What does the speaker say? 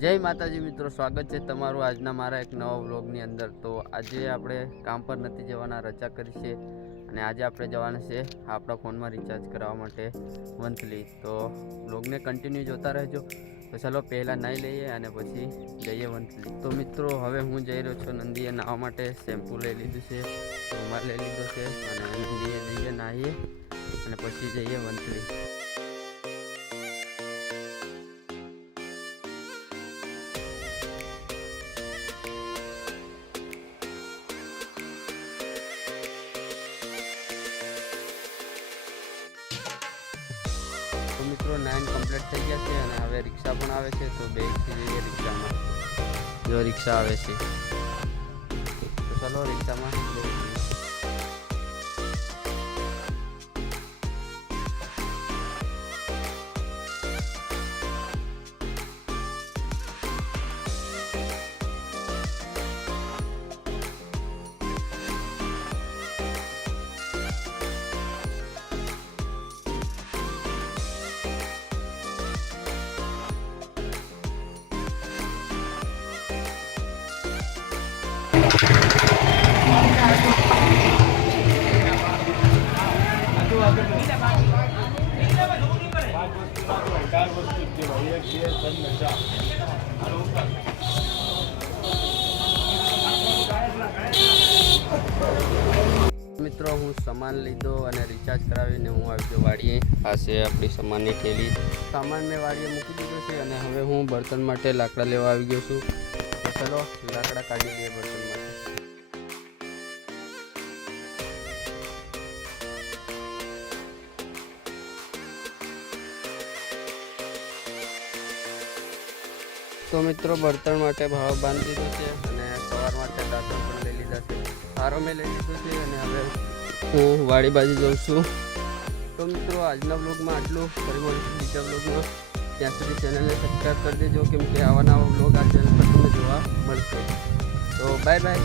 જય માતાજી મિત્રો, સ્વાગત છે તમારું આજના મારા એક નવા વ્લોગની અંદર। તો આજે આપણે કામ પર નથી જવાના, રજા કરી છે અને આજે આપણે જવાના છે આપણા ફોનમાં રિચાર્જ કરાવવા માટે મંથલી। તો વ્લોગને કન્ટિન્યુ જોતા રહેજો। તો ચાલો પહેલાં નાહી લઈએ અને પછી જઈએ મંથલી। તો મિત્રો હવે હું જઈ રહ્યો છું નંદીએ નાહવા માટે। શેમ્પૂ લઈ લીધું છે, રૂમાલ લઈ લીધો છે અને નંદીએ જઈએ નાહીએ અને પછી જઈએ મંથલી। तो मित्रों 9 कम्प्लीट थी गया है और हवे रिक्शा पण आवे छे। तो बेसी जईए रिक्शा में, जो रिक्शा आवे छे तो चलो रिक्शा में बेसीए। मित्रों हूँ सामान लीधो और रिचार्ज करावीने हूँ आई गयो वाड़ीए। आ छे अपनी सामाननी थैली। सामान मैं वाड़ीए मूकी दीधो छे और हवे हूँ बर्तन माटे लाकड़ा लेवा आवी गयो छुं। तो चलो लाकड़ा काढी लईए बर्तन माटे। तो मित्रों बर्तन माटे भाव बांधी दीधो छे अने सवार माटे दांतण पण लई लीधा छे। हारो में लई लीधो छे अने हवे हूँ वाड़ी बाजू जाऊँ छुं। तो मित्रों आजना व्लॉग में आटलू। फरी मळीशुं बीजा व्लॉग में। त्यां सुधी चेनल ने सब्सक्राइब कर देजो, केम के आवा नवा व्लॉग आ चेनल पर तमने जोवा मळशे। तो बाय बाय।